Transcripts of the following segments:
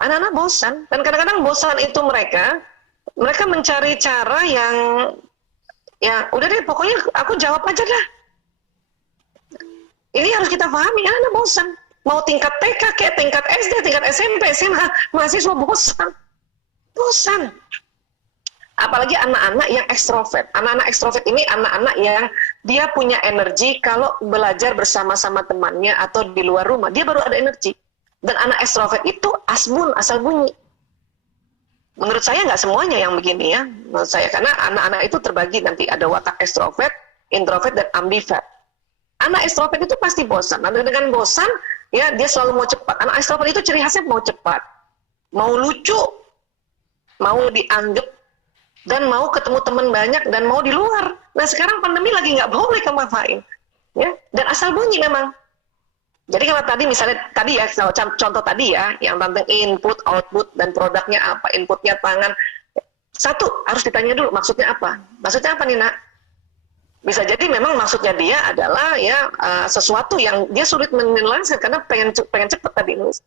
Anak-anak bosan, dan kadang-kadang bosan itu mereka mencari cara yang ya udah deh pokoknya aku jawab aja dah. Ini harus kita pahami, anak bosan. Mau tingkat TK kayak tingkat SD, tingkat SMP, SMA, mahasiswa bosan. Bosan. Apalagi anak-anak yang ekstrovert. Anak-anak ekstrovert ini anak-anak yang dia punya energi kalau belajar bersama-sama temannya atau di luar rumah, dia baru ada energi. Dan anak ekstrovert itu asbun, asal bunyi. Menurut saya nggak semuanya yang begini ya. Menurut saya, karena anak-anak itu terbagi nanti ada watak ekstrovert, introvert, dan ambivert. Anak ekstrovert itu pasti bosan. Nah, dengan bosan, ya dia selalu mau cepat. Anak ekstrovert itu ciri khasnya mau cepat, mau lucu, mau dianggap, dan mau ketemu teman banyak, dan mau di luar. Nah sekarang pandemi lagi nggak boleh kemafain, ya. Dan asal bunyi memang. Jadi kalau tadi misalnya tadi ya, contoh tadi ya, yang tentang input, output, dan produknya apa, inputnya tangan. Satu harus ditanya dulu maksudnya apa. Maksudnya apa nih nak? Bisa jadi memang maksudnya dia adalah ya sesuatu yang dia sulit menjelaskan karena pengen cepet tadi nulis.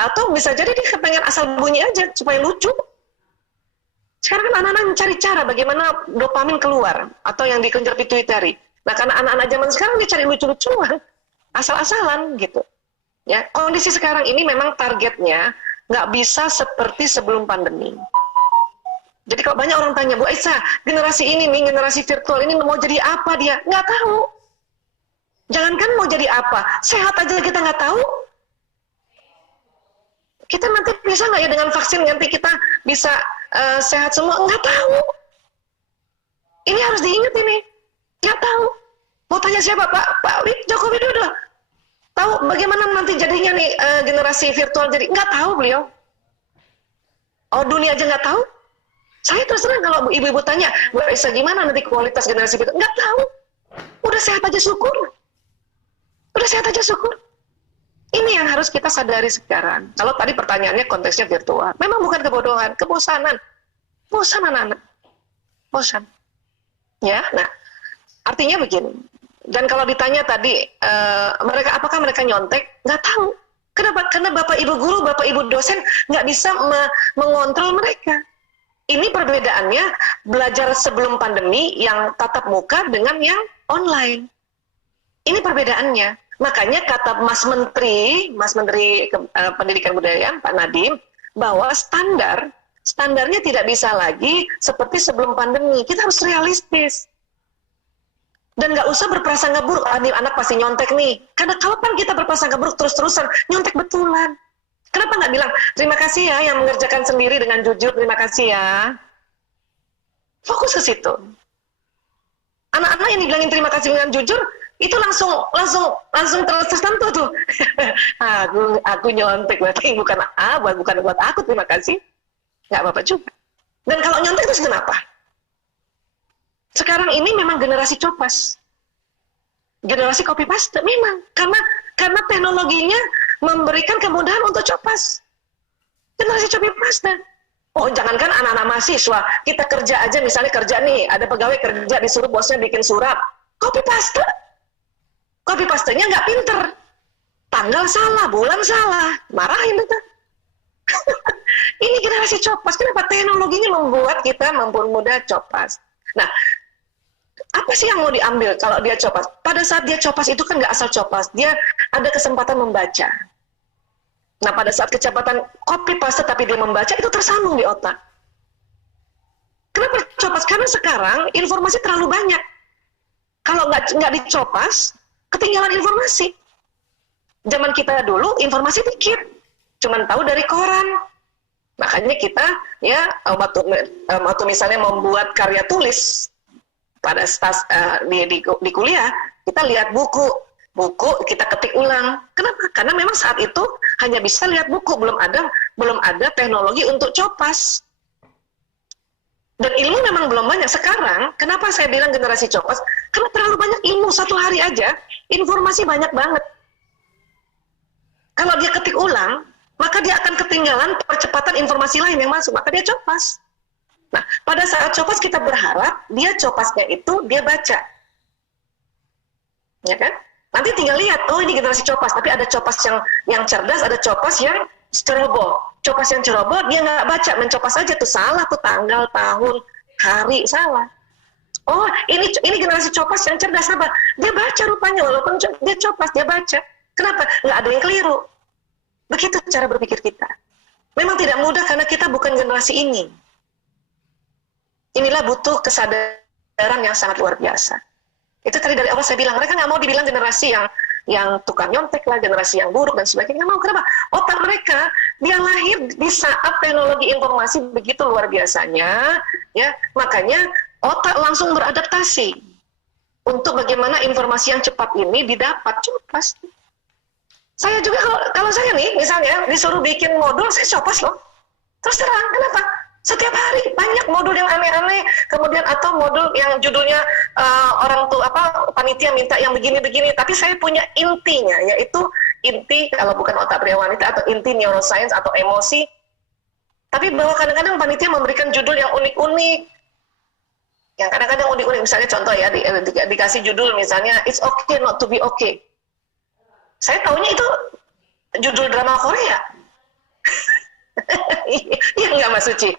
Atau bisa jadi dia pengen asal bunyi aja supaya lucu. Sekarang kan anak-anak mencari cara bagaimana dopamin keluar atau yang dikejar pituitari. Nah karena anak-anak zaman sekarang dia cari lucu-lucuan, asal-asalan gitu. Ya kondisi sekarang ini memang targetnya nggak bisa seperti sebelum pandemi. Jadi kalau banyak orang tanya, Bu Aisyah, generasi ini nih, generasi virtual ini mau jadi apa dia? Nggak tahu. Jangankan mau jadi apa, sehat aja kita nggak tahu. Kita nanti bisa nggak ya dengan vaksin nanti kita bisa sehat semua? Nggak tahu. Ini harus diingat ini. Nggak tahu. Mau tanya siapa? Pak Joko Widodo. Tahu bagaimana nanti jadinya nih generasi virtual jadi? Nggak tahu beliau. Oh dunia aja nggak tahu. Saya terus terang kalau ibu-ibu tanya, Bu Aisyah gimana nanti kualitas generasi kita? Nggak tahu. Udah sehat aja syukur. Udah sehat aja syukur. Ini yang harus kita sadari sekarang. Kalau tadi pertanyaannya konteksnya virtual. Memang bukan kebodohan, kebosanan. Bosan anak-anak. Bosan. Ya, nah artinya begini. Dan kalau ditanya tadi, apakah mereka nyontek? Nggak tahu. Kenapa? Karena Bapak Ibu guru, Bapak Ibu dosen nggak bisa mengontrol mereka. Ini perbedaannya belajar sebelum pandemi yang tatap muka dengan yang online. Ini perbedaannya. Makanya kata Mas Menteri Pendidikan Budaya, Pak Nadiem, bahwa standarnya tidak bisa lagi seperti sebelum pandemi. Kita harus realistis. Dan nggak usah berprasangka buruk, anak pasti nyontek nih. Karena kalaupun kita berprasangka buruk terus-terusan, nyontek betulan. Kenapa nggak bilang, terima kasih ya yang mengerjakan sendiri dengan jujur, terima kasih ya. Fokus ke situ. Anak-anak yang dibilangin terima kasih dengan jujur, itu langsung tertentu tuh. aku nyontek, berarti bukan buat aku, terima kasih. Nggak apa-apa juga. Dan kalau nyontek terus kenapa? Sekarang ini memang generasi copas. Generasi copy paste, memang. Karena teknologinya memberikan kemudahan untuk copas. Generasi copy paste. Oh, jangankan anak-anak mahasiswa, kita kerja aja, misalnya kerja nih, ada pegawai kerja disuruh bosnya bikin surat, copy paste. Copy pastenya nggak pinter. Tanggal salah, bulan salah, marahin itu. Ini generasi copas. Kenapa? Teknologinya membuat kita mempermudah copas. Nah, apa sih yang mau diambil kalau dia copas? Pada saat dia copas itu kan nggak asal copas, dia ada kesempatan membaca. Nah, pada saat kecepatan copy paste tapi dia membaca, itu tersambung di otak. Kenapa copas? Karena sekarang informasi terlalu banyak. Kalau nggak dicopas, ketinggalan informasi. Zaman kita dulu informasi dikit, cuman tahu dari koran. Makanya kita ya waktu misalnya membuat karya tulis pada di kuliah, kita lihat buku kita ketik ulang. Kenapa? Karena memang saat itu hanya bisa lihat buku, belum ada teknologi untuk copas. Dan ilmu memang belum banyak. Sekarang, kenapa saya bilang generasi copas? Karena terlalu banyak ilmu, satu hari aja informasi banyak banget. Kalau dia ketik ulang, maka dia akan ketinggalan percepatan informasi lain yang masuk, maka dia copas. Nah, pada saat copas kita berharap dia copasnya itu dia baca. Ya kan? Nanti tinggal lihat, oh ini generasi copas, tapi ada copas yang cerdas, ada copas yang ceroboh, copas yang ceroboh dia nggak baca, mencopos aja tuh salah tuh tanggal, tahun, hari salah. Oh, ini generasi copas yang cerdas apa? Dia baca rupanya, walaupun dia copas, dia baca. Kenapa? Nggak ada yang keliru. Begitu cara berpikir kita. Memang tidak mudah karena kita bukan generasi ini. Inilah butuh kesadaran yang sangat luar biasa. Itu tadi dari awal saya bilang, mereka nggak mau dibilang generasi yang tukang nyontek lah, generasi yang buruk dan sebagainya. Nggak mau. Kenapa? Otak mereka, dia lahir di saat teknologi informasi begitu luar biasanya, ya. Makanya otak langsung beradaptasi untuk bagaimana informasi yang cepat ini didapat. Copas. Saya juga kalau saya nih, misalnya disuruh bikin modul, saya copas loh. Terus terang, kenapa? Setiap hari banyak modul yang aneh-aneh, kemudian atau modul yang judulnya orang tuh panitia minta yang begini-begini, tapi saya punya intinya, yaitu inti kalau bukan otak pria wanita atau inti neuroscience atau emosi. Tapi bahwa kadang-kadang panitia memberikan judul yang unik-unik, yang kadang-kadang unik-unik, misalnya contoh ya dikasih judul misalnya It's Okay Not to Be Okay. Saya taunya itu judul drama Korea. Iya nggak Mas Suci?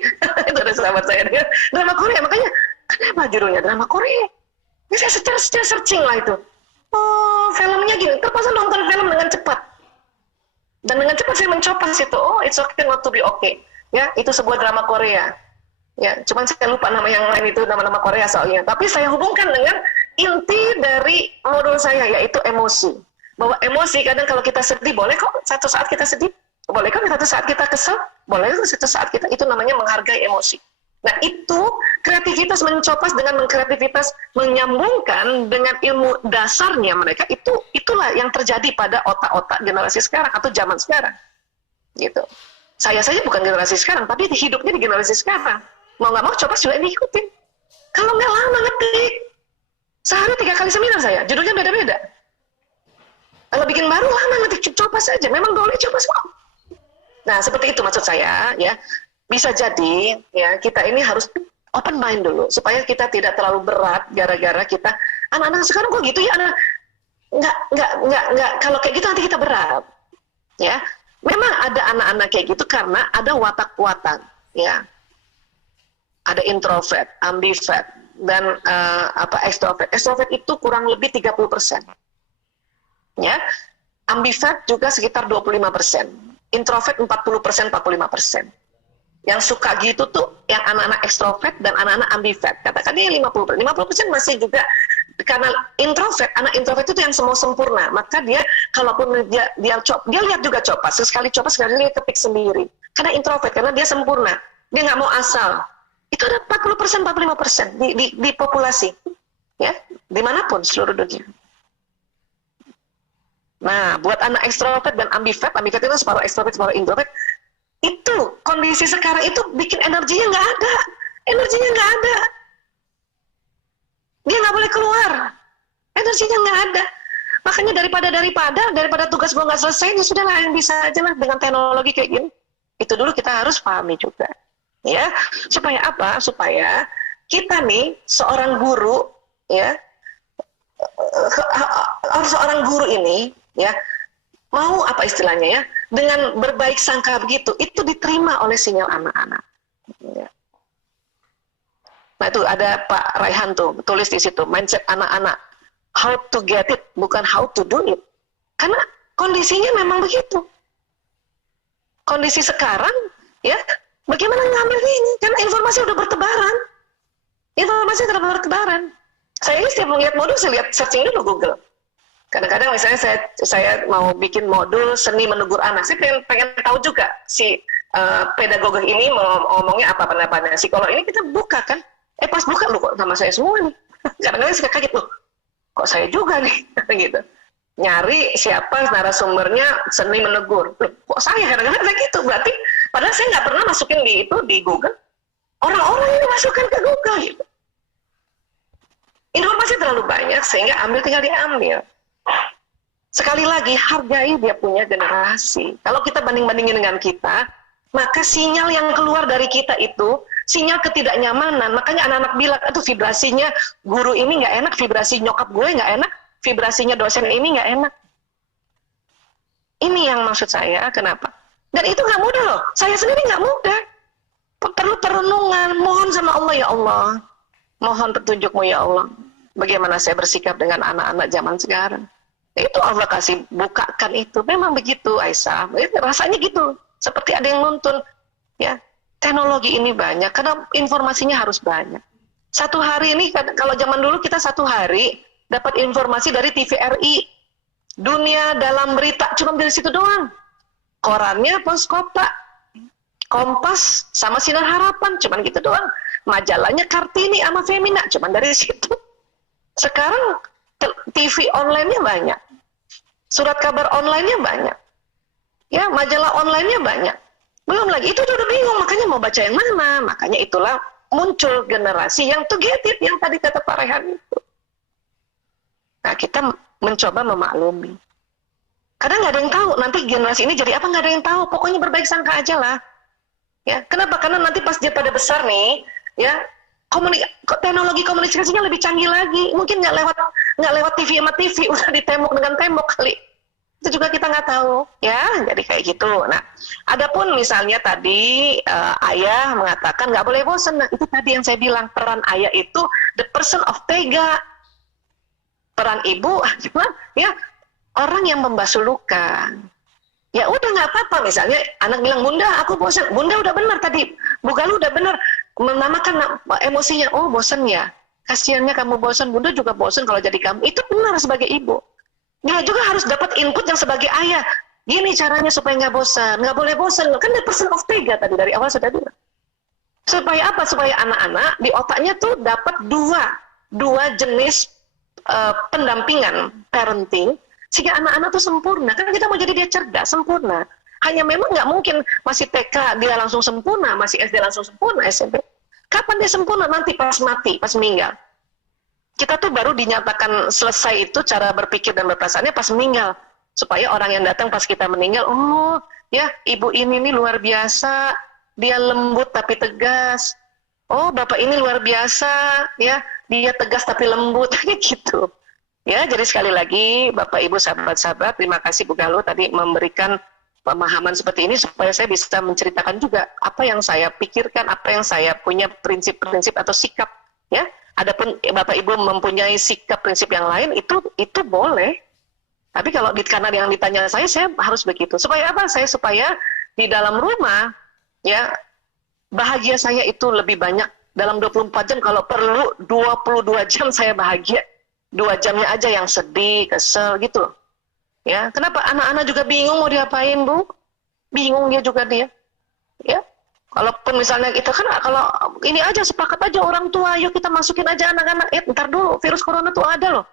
Itu ada sahabat saya dengan drama Korea. Makanya kenapa judulnya drama Korea? Ya, saya searching lah itu. Oh, filmnya gini. Terpaksa nonton film dengan cepat. Dan dengan cepat saya mencopas itu. Oh, It's Okay Not to Be Okay. Ya, itu sebuah drama Korea. Ya, cuman saya lupa nama yang lain itu, nama-nama Korea soalnya. Tapi saya hubungkan dengan inti dari modul saya, yaitu emosi. Bahwa emosi kadang kalau kita sedih, boleh kok satu saat kita sedih. Boleh kan satu saat kita kesel? Boleh kan satu saat kita, itu namanya menghargai emosi. Nah itu kreativitas mencopas dengan mengkreativitas menyambungkan dengan ilmu dasarnya mereka, itulah yang terjadi pada otak-otak generasi sekarang atau zaman sekarang. Gitu. Saya saja bukan generasi sekarang, tapi hidupnya di generasi sekarang. Mau nggak mau copas juga diikutin. Kalau nggak lama ngetik. Sehari 3 kali seminar saya, judulnya beda-beda. Kalau bikin baru lama ngetik, copas saja. Memang boleh copas kok. Nah, seperti itu maksud saya, ya. Bisa jadi, ya, kita ini harus open mind dulu, supaya kita tidak terlalu berat, gara-gara kita, anak-anak sekarang kok gitu ya, enggak, kalau kayak gitu nanti kita berat, ya. Memang ada anak-anak kayak gitu karena ada watak-watak, ya. Ada introvert, ambivert, dan extrovert. Extrovert itu kurang lebih 30%. Ya, ambivert juga sekitar 25%, introvert 40%, 45%. Yang suka gitu tuh yang anak-anak ekstrovert dan anak-anak ambivert. Katakannya 50% masih juga karena introvert. Anak introvert itu yang semua sempurna, maka dia kalaupun dia lihat juga copas, sekali copas sekali dia ketik sendiri. Karena introvert, karena dia sempurna, dia nggak mau asal. Itu ada 40%, 45% di populasi, ya, dimanapun seluruh dunia. Nah, buat anak ekstrovert dan ambivert itu separuh ekstrovert, separuh introvert, itu kondisi sekarang itu bikin energinya nggak ada. Energinya nggak ada. Dia nggak boleh keluar. Energinya nggak ada. Makanya daripada tugas gue nggak selesai, ya sudahlah yang bisa aja lah dengan teknologi kayak gini. Itu dulu kita harus pahami juga. Ya, supaya apa? Supaya kita nih seorang guru, ya, seorang guru ini, ya, mau apa istilahnya ya, dengan berbaik sangka begitu, itu diterima oleh sinyal anak-anak. Ya. Nah itu ada Pak Raihan tuh tulis di situ, mindset anak-anak, how to get it, bukan how to do it. Karena kondisinya memang begitu. Kondisi sekarang, ya, bagaimana ngambil ini? Karena informasi udah bertebaran. Informasi udah bertebaran. Saya ini setiap melihat modul, saya lihat searching dulu Google. Kadang-kadang misalnya saya mau bikin modul seni menegur anak, saya pengen tahu juga si pedagog ini mau ngomongnya apa pendapatnya. Psikolog ini kita buka kan, pas buka lu kok sama saya semua nih. Kadang-kadang saya kaget loh, kok saya juga nih, gitu. Nyari siapa narasumbernya seni menegur, loh, kok saya kadang-kadang kayak gitu. Berarti padahal saya nggak pernah masukin di Google. Orang-orang ini masukkan ke Google gitu. Informasi terlalu banyak sehingga tinggal diambil. Sekali lagi, hargai dia punya generasi. Kalau kita banding-bandingin dengan kita, maka sinyal yang keluar dari kita itu, sinyal ketidaknyamanan. Makanya anak-anak bilang, aduh vibrasinya guru ini nggak enak, vibrasi nyokap gue nggak enak, vibrasinya dosen ini nggak enak. Ini yang maksud saya, kenapa? Dan itu nggak mudah loh. Saya sendiri nggak mudah. Perlu perenungan. Mohon sama Allah, ya Allah. Mohon petunjukmu, ya Allah. Bagaimana saya bersikap dengan anak-anak zaman sekarang. Itu Allah kasih bukakan itu. Memang begitu, Aisyah. Rasanya gitu. Seperti ada yang nuntun. Ya, teknologi ini banyak. Karena informasinya harus banyak. Satu hari ini, kalau zaman dulu kita satu hari dapat informasi dari TVRI. Dunia dalam berita. Cuma dari situ doang. Korannya Pos Kota, Kompas, sama Sinar Harapan, cuman gitu doang. Majalahnya Kartini sama Femina, cuman dari situ. Sekarang TV online-nya banyak, surat kabar online-nya banyak, ya majalah online-nya banyak. Belum lagi, itu udah bingung, makanya mau baca yang mana. Makanya itulah muncul generasi yang to get it, yang tadi kata Pak Rehan itu. Nah, kita mencoba memaklumi. Karena nggak ada yang tahu, nanti generasi ini jadi apa nggak ada yang tahu. Pokoknya berbaik sangka aja lah. Ya, kenapa? Karena nanti pas dia pada besar nih, ya teknologi komunikasinya lebih canggih lagi. Mungkin nggak lewat TV sama TV, udah ditembok dengan tembok kali. Itu juga kita nggak tahu, ya. Jadi kayak gitu. Nah, adapun misalnya tadi ayah mengatakan nggak boleh bosan. Nah, itu tadi yang saya bilang, peran ayah itu the person of tega. Peran ibu, ya. Orang yang membasuh luka. Ya udah nggak apa-apa, misalnya anak bilang, Bunda aku bosan. Bunda udah benar tadi, Bu Galuh udah benar menamakan emosinya. Oh bosan ya, kasihannya kamu bosan. Bunda juga bosan kalau jadi kamu. Itu benar sebagai ibu. Dia juga harus dapat input yang sebagai ayah. Gini caranya supaya nggak bosan, nggak boleh bosan. Kan the person of tega tadi dari awal sudah bilang. Supaya apa? Supaya anak-anak di otaknya tuh dapat dua jenis pendampingan parenting. Sehingga anak-anak tuh sempurna. Karena kita mau jadi dia cerdas, sempurna. Hanya memang nggak mungkin masih TK dia langsung sempurna, masih SD langsung sempurna, SMP. Kapan dia sempurna? Nanti pas mati, pas meninggal. Kita tuh baru dinyatakan selesai itu cara berpikir dan berperasaannya pas meninggal. Supaya orang yang datang pas kita meninggal, oh ya ibu ini nih luar biasa, dia lembut tapi tegas. Oh bapak ini luar biasa, ya dia tegas tapi lembut, gitu. Ya, jadi sekali lagi Bapak Ibu sahabat-sahabat, terima kasih Bu Galuh tadi memberikan pemahaman seperti ini supaya saya bisa menceritakan juga apa yang saya pikirkan, apa yang saya punya prinsip-prinsip atau sikap, ya. Adapun Bapak Ibu mempunyai sikap prinsip yang lain itu boleh. Tapi kalau karena yang ditanya saya harus begitu. Supaya apa? Supaya di dalam rumah ya bahagia saya itu lebih banyak dalam 24 jam, kalau perlu 22 jam saya bahagia. 2 jamnya aja yang sedih, kesel gitu. Ya, kenapa anak-anak juga bingung mau diapain, Bu? Bingung dia. Ya. Kalaupun misalnya kita kan kalau ini aja sepakat aja orang tua, yuk kita masukin aja anak-anak. Ntar dulu virus corona tuh ada loh.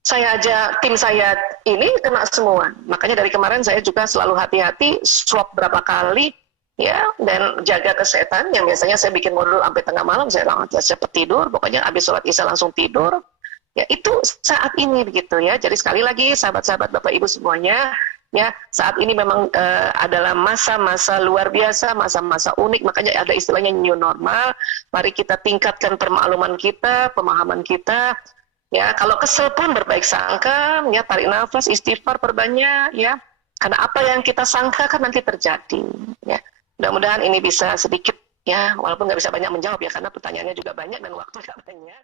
Saya aja, tim saya ini kena semua. Makanya dari kemarin saya juga selalu hati-hati, swab berapa kali, ya, dan jaga kesehatan. Yang biasanya saya bikin modul sampai tengah malam, saya langsung cepat tidur. Pokoknya habis sholat isya langsung tidur. Ya, itu saat ini begitu ya. Jadi sekali lagi sahabat-sahabat Bapak Ibu semuanya, ya saat ini memang adalah masa-masa luar biasa, masa-masa unik. Makanya ada istilahnya new normal. Mari kita tingkatkan permakluman kita, pemahaman kita. Ya, kalau kesel pun berbaik sangka, ya tarik nafas, istighfar perbanyak, ya. Karena apa yang kita sangka kan nanti terjadi. Ya, mudah-mudahan ini bisa sedikit, ya, walaupun nggak bisa banyak menjawab ya, karena pertanyaannya juga banyak dan waktu nggak banyak.